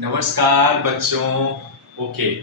नमस्कार बच्चों। ओके,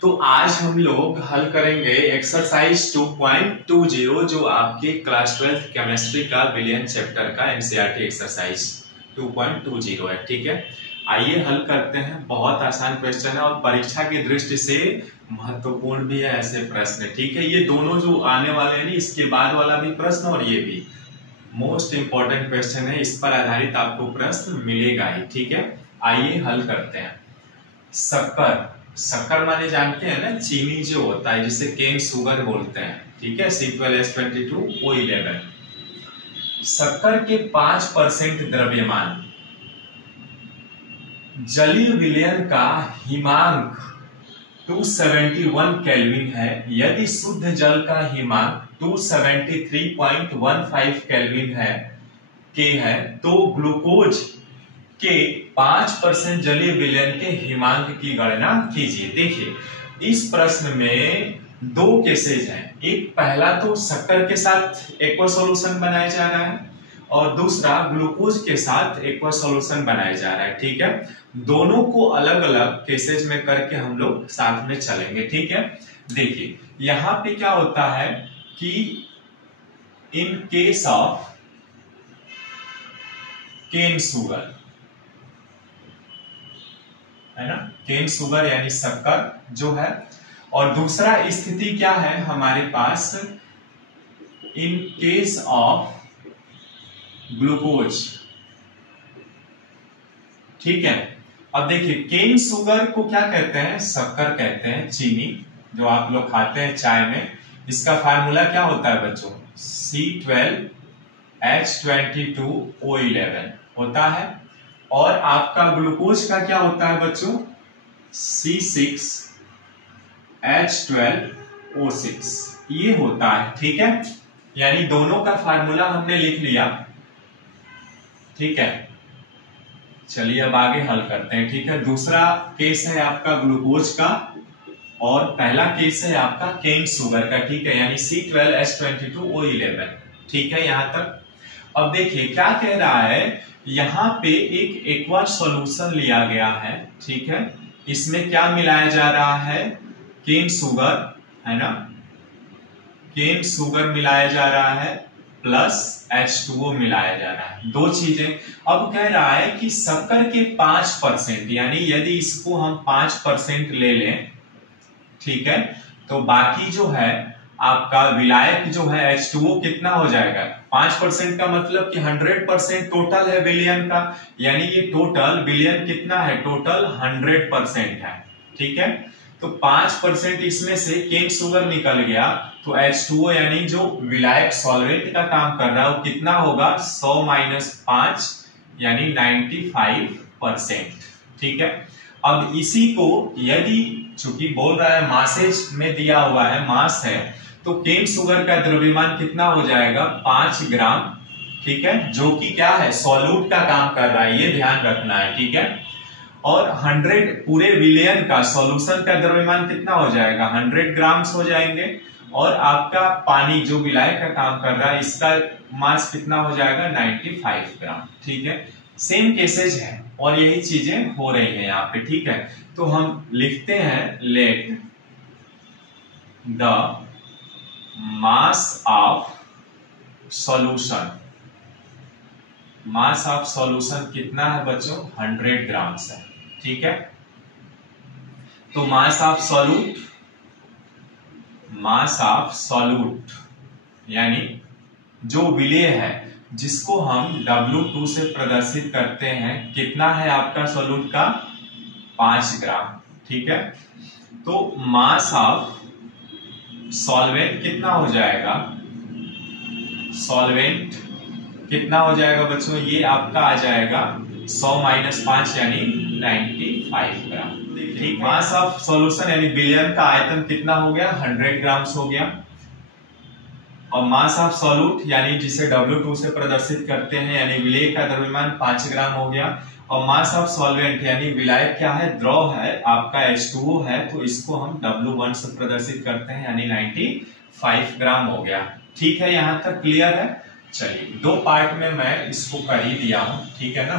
तो आज हम लोग हल करेंगे एक्सरसाइज 2.20 जो आपके क्लास 12th केमिस्ट्री का विलियन चैप्टर का एनसीईआरटी एक्सरसाइज 2.20 है। ठीक है, आइए हल करते हैं। बहुत आसान क्वेश्चन है और परीक्षा की दृष्टि से महत्वपूर्ण भी है ऐसे प्रश्न। ठीक है, ये दोनों जो आने वाले हैं, इसके बाद वाला भी प्रश्न और ये भी मोस्ट इंपॉर्टेंट क्वेश्चन है, इस पर आधारित आपको प्रश्न मिलेगा ही। ठीक है, आइए हल करते हैं। शक्कर माने जानते हैं ना, चीनी जो होता है जिसे केन शुगर बोलते हैं। ठीक है, C12H22O11। शक्कर के 5% द्रव्यमान जलीय विलयन का हिमांक 271 केल्विन है। यदि शुद्ध जल का हिमांक 273.15 केल्विन है तो ग्लूकोज के 5% जलीय विलयन के हिमांक की गणना कीजिए। देखिए, इस प्रश्न में दो केसेज हैं। एक पहला तो शक्कर के साथ एक्वा सॉल्यूशन बनाया जा रहा है और दूसरा ग्लूकोज के साथ एक्वा सॉल्यूशन बनाया जा रहा है। ठीक है, दोनों को अलग अलग केसेज में करके हम लोग साथ में चलेंगे। ठीक है, देखिए यहां पे क्या होता है कि in case of cane sugar, है ना, केन शुगर यानी शक्कर जो है, और दूसरा स्थिति क्या है हमारे पास, इन केस ऑफ ग्लूकोज। ठीक है, अब देखिए केन शुगर को क्या कहते हैं, शक्कर कहते हैं, चीनी जो आप लोग खाते हैं चाय में। इसका फार्मूला क्या होता है बच्चों, C12H22O11 होता है। और आपका ग्लूकोज का क्या होता है बच्चों, C6H12O6 ये होता है। ठीक है, यानी दोनों का फार्मूला हमने लिख लिया। ठीक है, चलिए अब आगे हल करते हैं। ठीक है, दूसरा केस है आपका ग्लूकोज का और पहला केस है आपका केन शुगर का। ठीक है, यानी C12H22O11। ठीक है, यहां तक। अब देखिए क्या कह रहा है, यहां पे एक एक्वा सॉल्यूशन लिया गया है। ठीक है, इसमें क्या मिलाया जा रहा है, केन शुगर, है ना, केन शुगर मिलाया जा रहा है प्लस H2O मिलाया जा रहा है, दो चीजें। अब कह रहा है कि शक्कर के 5%, यानी यदि इसको हम 5% ले लें, ठीक है, तो बाकी जो है आपका विलायक जो है H2O कितना हो जाएगा, 5% का मतलब कि 100% टोटल है विलियन का, यानी ये टोटल विलियन कितना है, टोटल 100% है। ठीक है, तो 5% इसमें से केन शुगर निकल गया, तो H2O यानी जो विलायक सॉल्वेंट का काम कर रहा है वो कितना होगा, 100 - 5 यानी 95%। ठीक है, अब इसी को यदि चूंकि बोल रहा है मासेज में दिया हुआ है, मास है, तो केन शुगर का द्रव्यमान कितना हो जाएगा, 5 ग्राम। ठीक है, जो कि क्या है, सॉल्यूट का काम कर रहा है, ये ध्यान रखना है। ठीक है, और 100 पूरे विलियन का सॉल्यूशन का द्रव्यमान कितना हो जाएगा, 100 ग्राम्स हो जाएंगे। और आपका पानी जो विलायक का काम कर रहा है, इसका मास कितना हो जाएगा, 95 ग्राम। ठीक है, सेम केसेज है और यही चीजें हो रही हैं यहाँ पे। ठीक है, तो हम लिखते हैं, let the mass of solution, mass of solution कितना है बच्चों, 100 ग्राम्स है। ठीक है, तो मास ऑफ सॉल्यूट यानी जो विलेय है, जिसको हम W2 से प्रदर्शित करते हैं, कितना है आपका सॉल्यूट का, 5 ग्राम। ठीक है, तो मास ऑफ सॉल्वेंट कितना हो जाएगा, सॉल्वेंट कितना हो जाएगा बच्चों, ये आपका आ जाएगा 100 - 5 यानी 95 ग्राम। ठीक, मास ऑफ सॉल्यूशन यानी विलयन का आयतन कितना हो गया, 100 ग्राम्स हो गया। और मास ऑफ सॉल्यूट यानी जिसे W2 से प्रदर्शित करते हैं, यानी विलेय का द्रव्यमान 5 ग्राम हो गया। और मास ऑफ सॉल्वेंट यानी विलायक क्या है, द्रव है आपका, H2O है, तो इसको हम W1 से प्रदर्शित करते हैं, यानी 95 ग्राम हो गया। ठीक है, यहां तक क्लियर है। चलिए, दो पार्ट में मैं इसको कर ही दिया हूं। ठीक है ना,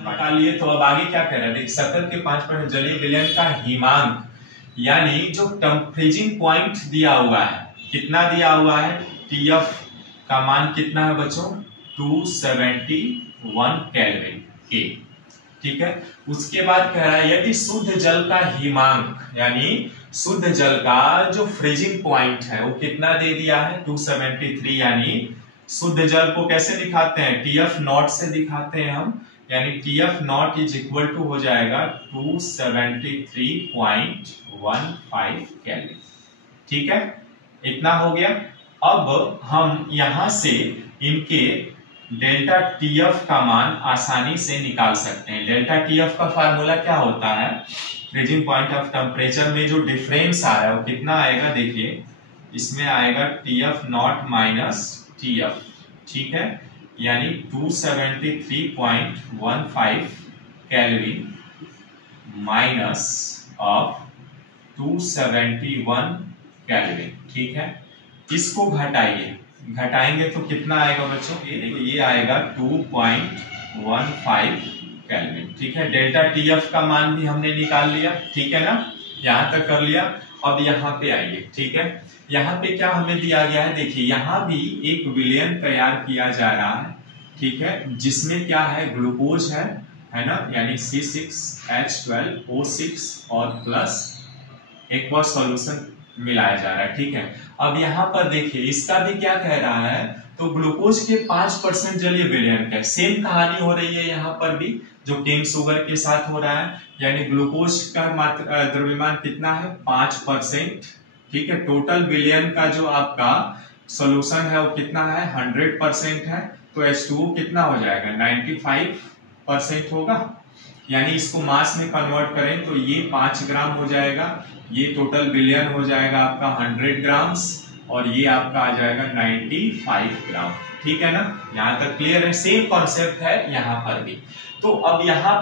निकाल लिए। तो अब आगे क्या कह रहा है, देखिए सतह के 5% जलीय विलयन का हिमांक, यानी जो फ्रीजिंग पॉइंट दिया हुआ है, कितना दिया हुआ है, टीएफ का मान कितना है बच्चों, 271 केल्विन के, ठीक है। उसके बाद कह रहा है यदि शुद्ध जल का हिमांक, यानी शुद्ध जल का जो फ्रीजिंग पॉइंट है वो कितना दे दिया है, 273, यानी शुद्ध जल को कैसे दिखाते हैं, टीएफ नॉट से दिखाते हैं हम, यानी TF not is equal to हो जाएगा 273.15 केल्विन, ठीक है। इतना हो गया। अब हम यहां से इनके डेल्टा टीएफ का मान आसानी से निकाल सकते हैं। डेल्टा टीएफ का फार्मूला क्या होता है, फ्रीजिंग पॉइंट ऑफ टेम्परेचर में जो डिफरेंस आ रहा है वो कितना आएगा, देखिए इसमें आएगा टीएफ नॉट माइनस टीएफ, ठीक है, यानी 273.15 केल्विन माइनस ऑफ 271 केल्विन, ठीक है। इसको घटाइए, घटाएंगे तो कितना आएगा बच्चों, ये आएगा 2.15 केल्विन, ठीक है। डेल्टा टीएफ का मान भी हमने निकाल लिया, ठीक है ना, यहां तक कर लिया। अब यहाँ पे आइए, ठीक है, यहाँ पे क्या हमें दिया गया है, देखिए यहाँ भी एक विलयन तैयार किया जा रहा है, ठीक है, जिसमें क्या है, ग्लूकोज है ना, यानी C6H12O6 और प्लस एक्वा सॉल्यूशन मिलाया जा रहा है, ठीक है। अब यहाँ पर देखिए इसका भी क्या कह रहा है, तो ग्लूकोज के 5% जलीय विलयन का सेम कहानी हो रही है यहाँ पर भी, जो केन शुगर के साथ हो रहा है, यानी ग्लूकोज का मात्रा द्रव्यमान कितना है, 5%, ठीक है। टोटल विलयन का जो आपका सॉल्यूशन है वो कितना है, 100% है, तो H2O कितना हो जाएगा, 95% होगा, यानी इसको मास में कन्वर्ट करें तो ये 5 ग्राम हो जाएगा, ये टोटल विलयन हो जाएगा आपका 100 ग्राम्स, और ये आपका आ जाएगा 95 ग्राम, ठीक है ना, यहां तक क्लियर है। सेम कॉन्सेप्ट है यहां पर भी। तो अब यहां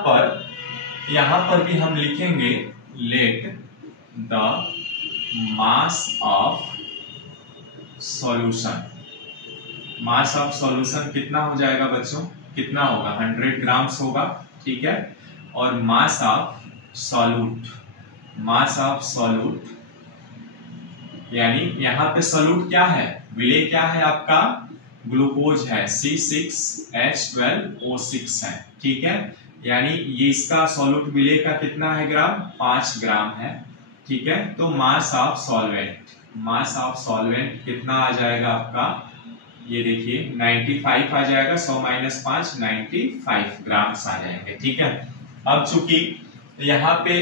पर भी हम लिखेंगे let the mass of solution, mass of solution कितना हो जाएगा बच्चों, कितना होगा, 100 ग्राम्स होगा, ठीक है। और mass of solute, mass of solute, यानी यहां पे सॉल्यूट क्या है, विलेय क्या है आपका, ग्लूकोज है, C6H12O6 है, ठीक है, यानी ये इसका सॉल्यूट विलेय का कितना है ग्राम, 5 ग्राम है, ठीक है। तो mass of solvent, mass of solvent कितना आ जाएगा आपका, ये देखिए 95 आ जाएगा, 100 माइनस 5 95 ग्राम्स आ जाएंगे, ठीक है। अब चूंकि यहाँ पे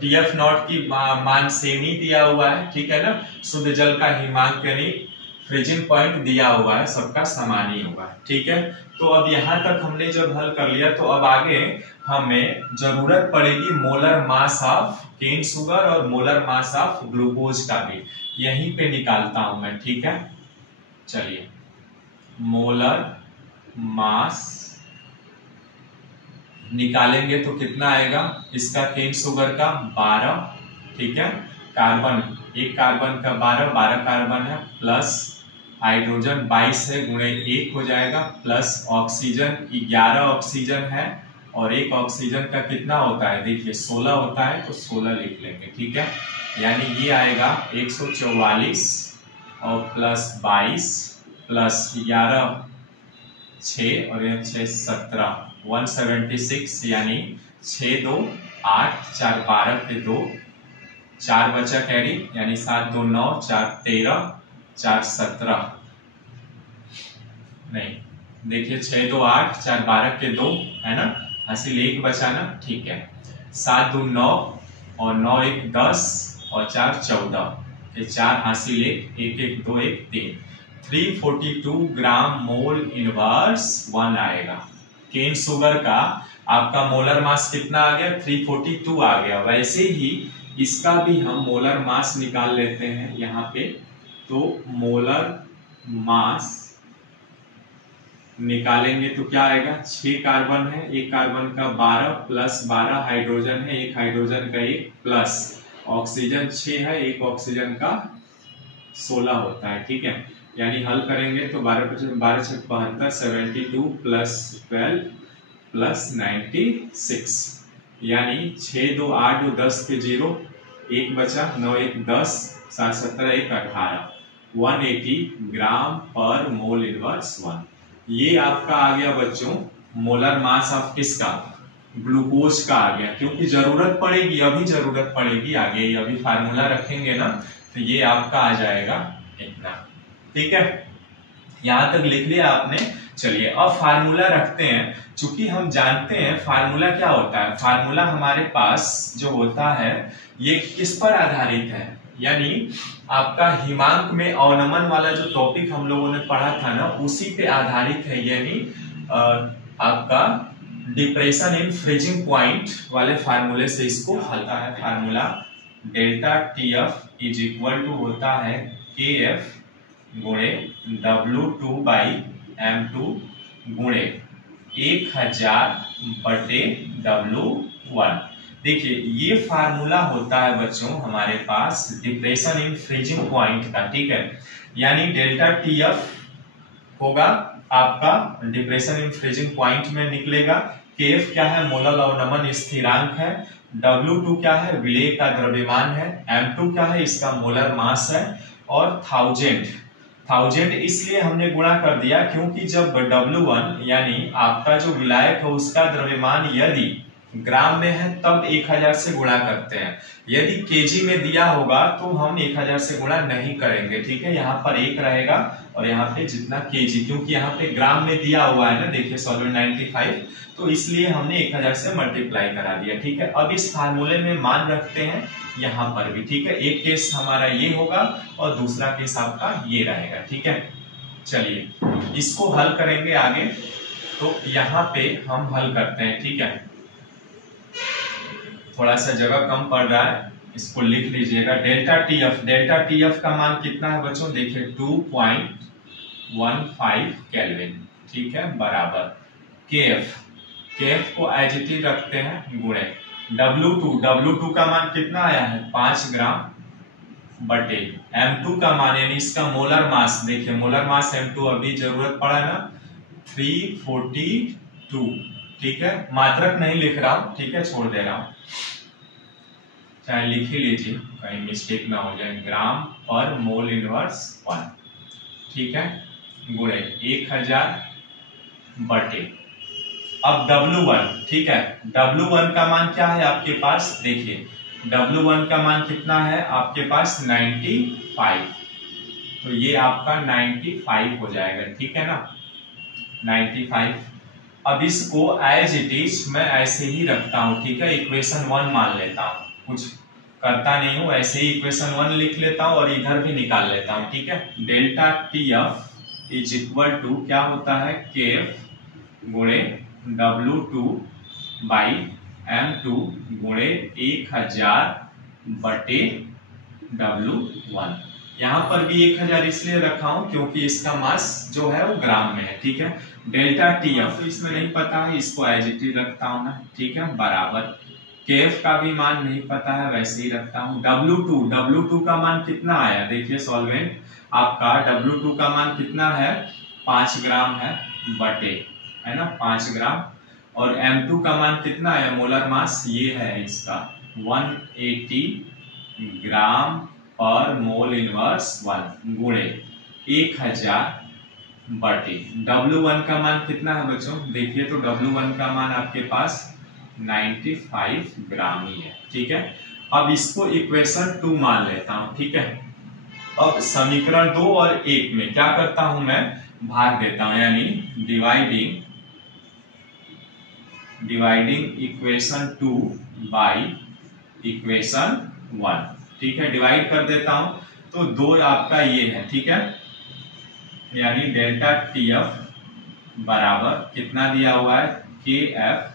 टीएफ नॉट की मान सेम ही दिया हुआ है, ठीक है ना, शुद्ध जल का हिमांक यानी फ्रीजिंग पॉइंट दिया हुआ है, सबका समान ही होगा, ठीक है। तो अब यहाँ तक हमने जब हल कर लिया, तो अब आगे हमें जरूरत पड़ेगी molar mass of cane sugar और मोलर मास ऑफ ग्लूकोज का भी, यहीं पे निकालता हूं मैं, ठीक है। चलिए, मोलर मास निकालेंगे तो कितना आएगा, इसका केन शुगर का 12, ठीक है, कार्बन, एक कार्बन का 12 कार्बन है, प्लस हाइड्रोजन 22 है, गुणे 1 हो जाएगा, प्लस ऑक्सीजन 11 ऑक्सीजन है, और एक ऑक्सीजन का कितना होता है, देखिए 16 होता है, तो 16 लिख लेंगे, ठीक है। यानी ये आएगा 144 और प्लस 22 प्लस 11 6 और 6 17 176, यानी 6 2 8 4 12 के 2 4 बचा कैरी, यानी 7 2 9 4 13 4 17, नहीं देखिए 6 2 8 4 12 के 2 है ना, हासिल 1 बचाना, ठीक है। 7 2 9 और 9 1 10 और 4 14, ये 4 हासिल 1 1 1 2 1 3, 342 ग्राम मोल इनवर्स 1 आएगा। केन शुगर का आपका मोलर मास कितना आ गया, 342 आ गया। वैसे ही इसका भी हम मोलर मास निकाल लेते हैं यहाँ पे, तो मोलर मास निकालेंगे तो क्या आएगा, 6 कार्बन है, एक कार्बन का 12 प्लस 12 हाइड्रोजन है, एक हाइड्रोजन का 1 प्लस ऑक्सीजन 6 है, एक ऑक्सीजन का 16 होता है, ठीक है। यानी हल करेंगे तो 12 12 72 72 प्लस 12 प्लस 96, यानी 6 2 8 2 10 के 0, 1 बचा, 9 1 10, 7 17 1 18, 180 ग्राम पर मोल इनवर्स 1। ये आपका आ गया बच्चों मोलर मास ऑफ किसका, ग्लूकोज का आ गया, क्योंकि जरूरत पड़ेगी, अभी जरूरत पड़ेगी आगे, अभी फार्मूला रखेंगे ना तो ये आपका आ जाएगा इतना। ठीक है, यहां तक लिख लिया आपने। चलिए अब फार्मूला रखते हैं, चूंकि हम जानते हैं फार्मूला क्या होता है। फार्मूला हमारे पास जो होता है ये किस पर आधारित है, यानी आपका हिमांक में अवनमन वाला जो टॉपिक हम लोगों ने पढ़ा था ना उसी पे आधारित है, यानी आपका डिप्रेशन इन फ्रीजिंग पॉइंट वाले फार्मूले से इसको हलता है। Formula delta TF is equal to होता है के एफ गुणे W2 बाई M2 गुणे 1000 बटे W1। देखिए ये फार्मूला होता है बच्चों हमारे पास डिप्रेशन इन फ्रीजिंग पॉइंट का। ठीक है, यानी डेल्टा टीएफ होगा आपका डिप्रेशन इन फ्रीजिंग पॉइंट में निकलेगा। केएफ क्या है, मोलर अवनमन स्थिरांक है। W2 क्या है, विलेय का द्रव्यमान है। M2 क्या है, इसका मोलर मास है। और 1000 इसलिए हमने गुणा कर दिया क्योंकि जब W1 यानी आपका जो विलायक है उसका द्रव्यमान यदि ग्राम में है तब 1000 से गुणा करते हैं, यदि केजी में दिया होगा तो हम 1000 से गुणा नहीं करेंगे। ठीक है, यहाँ पर 1 रहेगा और यहाँ पे जितना केजी, क्योंकि यहाँ पे ग्राम में दिया हुआ है ना, देखिए सॉल्वेंट 95, तो इसलिए हमने 1000 से मल्टीप्लाई करा दिया। ठीक है, अब इस फार्मूले में मान रखते हैं यहाँ पर भी। ठीक है, एक केस हमारा ये होगा और दूसरा केस आपका ये रहेगा। ठीक है, चलिए इसको हल करेंगे आगे, तो यहाँ पे हम हल करते हैं। ठीक है, थोड़ा सा जगह कम पड़ रहा है, इसको लिख लीजिएगा। डेल्टा टीएफ का मान कितना है बच्चों, देखिए 2.15 केल्विन। ठीक है, बराबर केएफ को एज इट इज रखते हैं गुणे W2 का मान कितना आया है 5 ग्राम बटे M2 का मान, यानी इसका मोलर मास, देखिए मोलर मास M2 अभी जरूरत पड़ा ना 342। ठीक है, मात्रक नहीं लिख रहा हूं, ठीक है, छोड़ दे रहा हूं, चाहे लिख ही लीजिए कहीं मिस्टेक ना हो जाए। ग्राम पर मोल इनवर्स 1। ठीक है, गुणे 1000 बटे अब W1। ठीक है, W1 का मान क्या है आपके पास, देखिए W1 का मान कितना है आपके पास 95, तो ये आपका 95 हो जाएगा। ठीक है ना, 95। अब इसको एज इट इज मैं ऐसे ही रखता हूं। ठीक है, इक्वेशन 1 मान लेता हूं, कुछ करता नहीं हूं, ऐसे ही इक्वेशन 1 लिख लेता हूं और इधर भी निकाल लेता हूं। ठीक है, delta TF is equal to क्या होता है केएफ गुणे W2 बाई M2 गुणे 1000 बटे W1। यहां पर भी 1000 इसलिए रखा हूं क्योंकि इसका मास जो है वो ग्राम में है। ठीक है, डेल्टा टीएफ इसमें नहीं पता है, इसको एज इट इज रखता हूं मैं। ठीक है, बराबर केएफ का भी मान नहीं पता है, वैसे ही रखता हूं। W2 का मान कितना आया, देखिए सॉल्वेंट आपका W2 का मान कितना है 5 ग्राम है बटे, है ना 5 ग्राम, और M2 का मान कितना है, मोलर मास ये है इसका 180 ग्राम पर मोल इनवर्स 1 गुणे 1000 बटे W1 का मान कितना है बच्चों, देखिए तो W1 का मान आपके पास 95 ग्राम ही है। ठीक है, अब इसको इक्वेशन 2 मान लेता हूं। ठीक है, अब समीकरण 2 और 1 में क्या करता हूं मैं, भाग देता हूं, यानी डिवाइडिंग इक्वेशन 2 बाई इक्वेशन 1। ठीक है, डिवाइड कर देता हूं तो 2 आपका ये है। ठीक है, यानी डेल्टा टीएफ बराबर कितना दिया हुआ है केएफ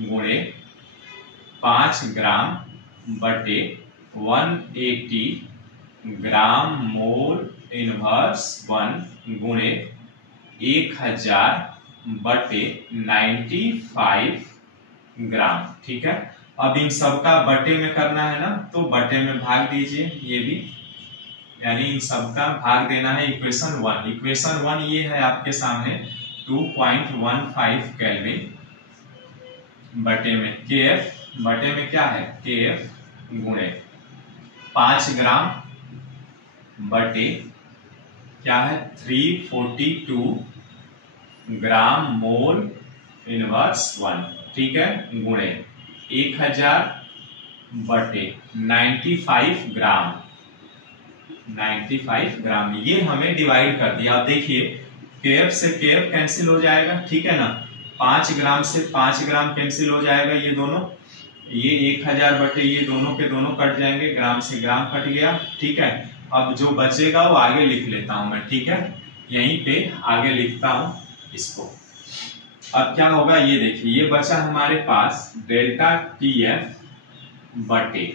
गुणे 5 ग्राम बटे 180 ग्राम मोल इनवर्स 1 गुणे 1000 बटे 95 ग्राम। ठीक है, अब इन सबका बटे में करना है ना, तो बटे में भाग दीजिए ये भी, यानी इन सबका भाग देना है इक्वेशन 1। इक्वेशन 1 ये है आपके सामने 2.15 केल्विन बटे में KF बटे में क्या है KF गुणे 5 ग्राम बटे क्या है 342 ग्राम मोल इनवर्स 1, ठीक है, गुणे 1000 बटे 95 ग्राम, 95 ग्राम। ये हमें डिवाइड कर दिया। अब देखिए KF से KF कैंसिल हो जाएगा, ठीक है ना, 5 ग्राम से 5 ग्राम कैंसिल हो जाएगा, ये दोनों, ये 1000 बटे ये दोनों के दोनों कट जाएंगे, ग्राम से ग्राम कट गया, ठीक है। अब जो बचेगा वो आगे लिख लेता हूं मैं, ठीक है, यहीं पे आगे लिखता हूं इसको। अब क्या होगा ये देखिए, ये बचा हमारे पास डेल्टा TF बटे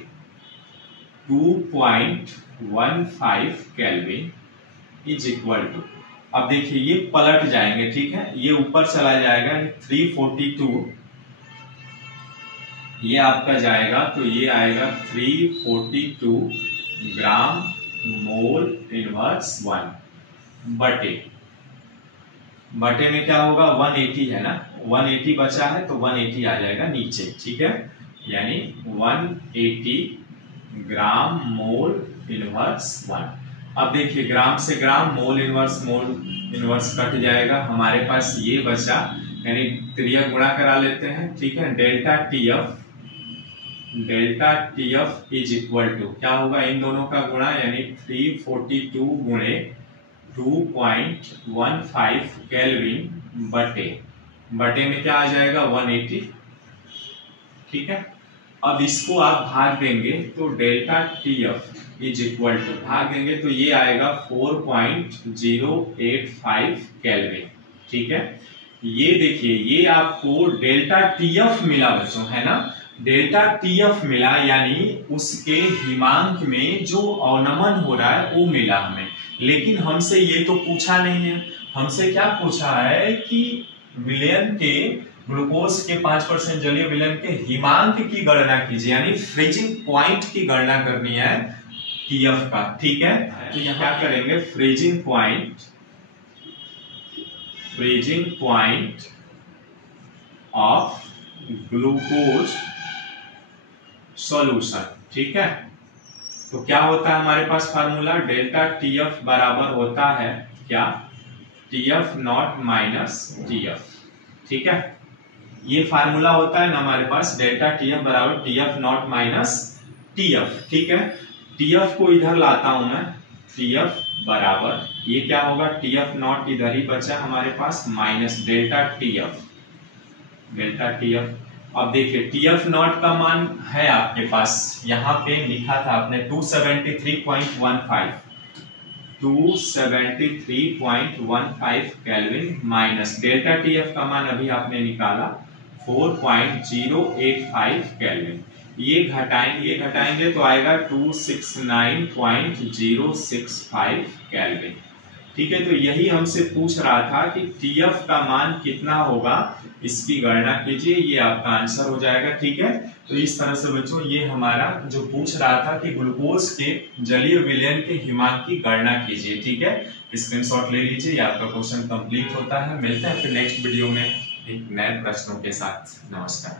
2.15 केल्विन इज इक्वल टू, अब देखिए ये पलट जाएंगे, ठीक है, ये ऊपर चला जाएगा 342, ये आपका जाएगा तो ये आएगा 342 ग्राम मोल इनवर्स 1 बटे में क्या होगा 180 है ना, 180 बचा है तो 180 आ जाएगा नीचे, ठीक है, यानी 180 ग्राम मोल इनवर्स 1। अब देखिए ग्राम से ग्राम मोल इनवर्स कट जाएगा, हमारे पास ये बचा, यानी त्रिया गुणा करा लेते हैं, ठीक है, delta TF is equal to क्या होगा इन दोनों का गुणा, यानी 342 गुणे 2.15 केल्विन बटे में क्या आ जाएगा 180, ठीक है। अब इसको आप भाग देंगे तो delta TF is equal to, भाग देंगे तो ये आएगा 4.085 केल्विन, ठीक है। ये देखिए ये आपको डेल्टा TF मिला बच्चों, है ना, डेल्टा TF मिला, यानी उसके हिमांक में जो अवनमन हो रहा है वो मिला हमें। लेकिन हमसे ये तो पूछा नहीं है, हमसे क्या पूछा है कि विलयन के ग्लूकोज के 5% जलीय विलयन के हिमांक की गणना कीजिए, यानी फ्रीजिंग पॉइंट की गणना करनी है TF का, ठीक है। तो यहाँ क्या करेंगे, freezing point of glucose solution, ठीक है। तो क्या होता है हमारे पास फार्मूला, डेल्टा TF बराबर होता है क्या TF नॉट माइनस TF, ठीक है, ये फार्मूला होता है ना हमारे पास, डेल्टा TF बराबर TF नॉट माइनस TF, ठीक है। TF को इधर लाता हूं मैं, TF बराबर ये क्या होगा, TF नॉट इधर ही बचा हमारे पास, माइनस डेल्टा TF। अब देखिए TF नॉट का मान है आपके पास, यहाँ पे लिखा था आपने 273.15 केल्विन, माइनस डेल्टा TF का मान अभी आपने निकाला 4.085 केल्विन, ये घटाएंगे तो आएगा 269.065 केल्विन, ठीक है। तो यही हमसे पूछ रहा था कि TF का मान कितना होगा, इसकी गणना कीजिए, ये आपका आंसर हो जाएगा, ठीक है। तो इस तरह से बच्चों ये हमारा जो पूछ रहा था कि ग्लूकोज के जलीय विलयन के हिमांक की गणना कीजिए, ठीक है, स्क्रीनशॉट ले लीजिए, ये आपका क्वेश्चन कंप्लीट होता है। मिलते हैं फिर नेक्स्ट वीडियो में एक नए प्रश्नों के साथ। नमस्कार।